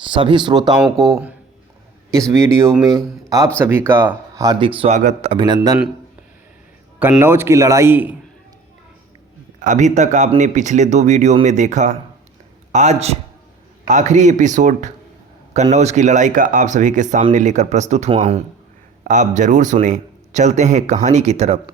सभी श्रोताओं को इस वीडियो में आप सभी का हार्दिक स्वागत, अभिनंदन। कन्नौज की लड़ाई अभी तक आपने पिछले 2 वीडियो में देखा। आज आखिरी एपिसोड कन्नौज की लड़ाई का आप सभी के सामने लेकर प्रस्तुत हुआ हूँ। आप ज़रूर सुने। चलते हैं कहानी की तरफ।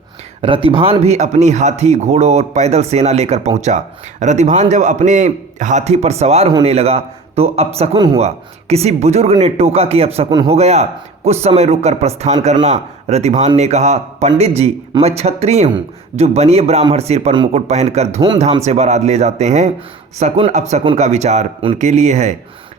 रतिभान भी अपनी हाथी, घोड़ों और पैदल सेना लेकर पहुंचा। रतिभान जब अपने हाथी पर सवार होने लगा तो अपशकुन हुआ। किसी बुजुर्ग ने टोका कि अपशकुन हो गया, कुछ समय रुककर प्रस्थान करना। रतिभान ने कहा, पंडित जी, मैं क्षत्रिय हूँ जो बनिए ब्राह्मण सिर पर मुकुट पहनकर धूमधाम से बारात ले जाते हैं। शकुन अपशकुन का विचार उनके लिए है।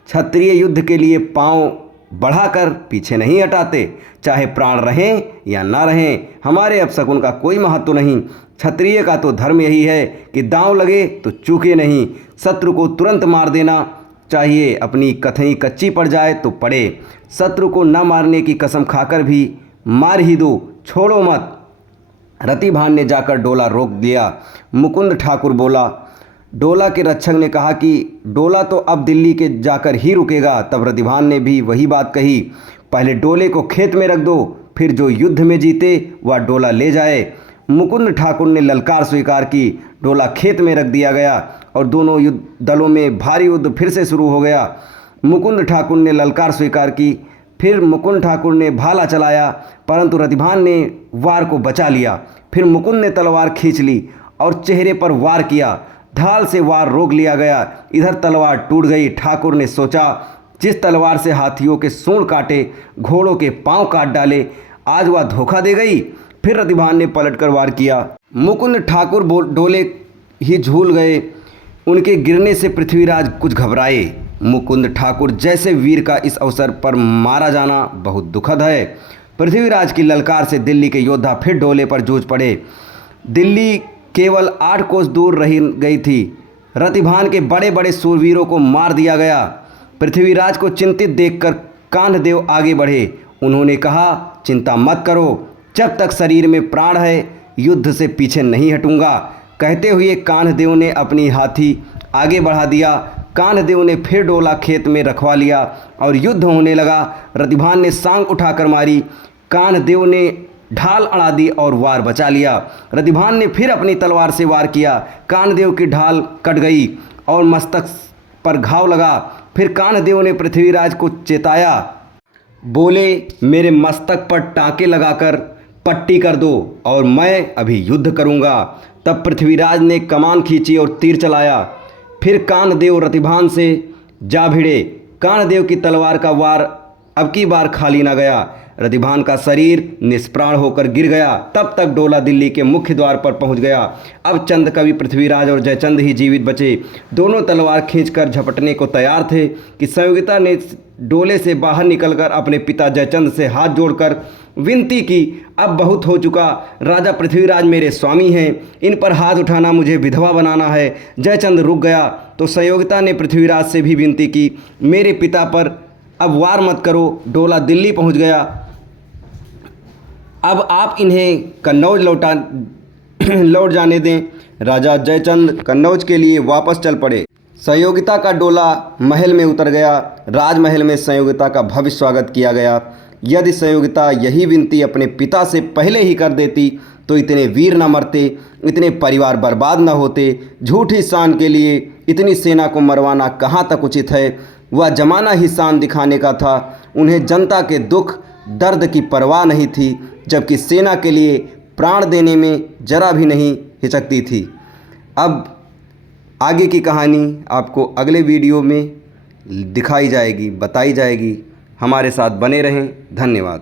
क्षत्रिय युद्ध के लिए पांव बढ़ाकर पीछे नहीं हटाते, चाहे प्राण रहें या ना रहें। हमारे अपशकुन का कोई महत्व नहीं। क्षत्रिय का तो धर्म यही है कि दांव लगे तो चूके नहीं, शत्रु को तुरंत मार देना चाहिए। अपनी कथनी कच्ची पड़ जाए तो पड़े, शत्रु को न मारने की कसम खाकर भी मार ही दो, छोड़ो मत। रतिभान ने जाकर डोला रोक दिया। मुकुंद ठाकुर बोला। डोला के रक्षक ने कहा कि डोला तो अब दिल्ली के जाकर ही रुकेगा। तब रतिभान ने भी वही बात कही, पहले डोले को खेत में रख दो, फिर जो युद्ध में जीते वह डोला ले जाए। मुकुंद ठाकुर ने ललकार स्वीकार की। डोला खेत में रख दिया गया और दोनों युद्ध दलों में भारी युद्ध फिर से शुरू हो गया। मुकुंद ठाकुर ने ललकार स्वीकार की। फिर मुकुंद ठाकुर ने भाला चलाया, परंतु रतिभान ने वार को बचा लिया। फिर मुकुंद ने तलवार खींच ली और चेहरे पर वार किया। ढाल से वार रोक लिया गया। इधर तलवार टूट गई। ठाकुर ने सोचा, जिस तलवार से हाथियों के सूंड काटे, घोड़ों के पांव काट डाले, आज वह धोखा दे गई। फिर रतिभान ने पलटकर वार किया। मुकुंद ठाकुर डोले ही झूल गए। उनके गिरने से पृथ्वीराज कुछ घबराए। मुकुंद ठाकुर जैसे वीर का इस अवसर पर मारा जाना बहुत दुखद है। पृथ्वीराज की ललकार से दिल्ली के योद्धा फिर डोले पर जूझ पड़े। दिल्ली केवल 8 कोस दूर रह गई थी। रतिभान के बड़े बड़े सूरवीरों को मार दिया गया। पृथ्वीराज को चिंतित देखकर कान्हदेव आगे बढ़े। उन्होंने कहा, चिंता मत करो, जब तक शरीर में प्राण है युद्ध से पीछे नहीं हटूंगा। कहते हुए कान्हदेव ने अपनी हाथी आगे बढ़ा दिया। कान्हदेव ने फिर डोला खेत में रखवा लिया और युद्ध होने लगा। रतिभान ने सांग उठाकर मारी। कान्हदेव ने ढाल अड़ा दी और वार बचा लिया। रतिभान ने फिर अपनी तलवार से वार किया। कान्हदेव की ढाल कट गई और मस्तक पर घाव लगा। फिर कान्हदेव ने पृथ्वीराज को चेताया, बोले, मेरे मस्तक पर टाँके लगाकर पट्टी कर दो और मैं अभी युद्ध करूंगा। तब पृथ्वीराज ने कमान खींची और तीर चलाया। फिर कान्हदेव रतिभान से जा भिड़े। कान्हदेव की तलवार का वार अब की बार खाली न गया। रतिभान का शरीर निष्प्राण होकर गिर गया। तब तक डोला दिल्ली के मुख्य द्वार पर पहुंच गया। अब चंद कवि पृथ्वीराज और जयचंद ही जीवित बचे। दोनों तलवार खींचकर झपटने को तैयार थे कि संयोगिता ने डोले से बाहर निकलकर अपने पिता जयचंद से हाथ जोड़कर विनती की, अब बहुत हो चुका। राजा पृथ्वीराज मेरे स्वामी हैं, इन पर हाथ उठाना मुझे विधवा बनाना है। जयचंद रुक गया तो संयोगिता ने पृथ्वीराज से भी विनती की, मेरे पिता पर अब वार मत करो। डोला दिल्ली पहुंच गया। अब आप इन्हें कन्नौज लौट जाने दें। राजा जयचंद कन्नौज के लिए वापस चल पड़े। संयोगिता का डोला महल में उतर गया। राजमहल में संयोगिता का भव्य स्वागत किया गया। यदि संयोगिता यही विनती अपने पिता से पहले ही कर देती तो इतने वीर न मरते, इतने परिवार बर्बाद न होते। झूठी शान के लिए इतनी सेना को मरवाना कहाँ तक उचित है। वह जमाना ही शान दिखाने का था। उन्हें जनता के दुख दर्द की परवाह नहीं थी, जबकि सेना के लिए प्राण देने में जरा भी नहीं हिचकती थी। अब आगे की कहानी आपको अगले वीडियो में दिखाई जाएगी, बताई जाएगी। हमारे साथ बने रहें। धन्यवाद।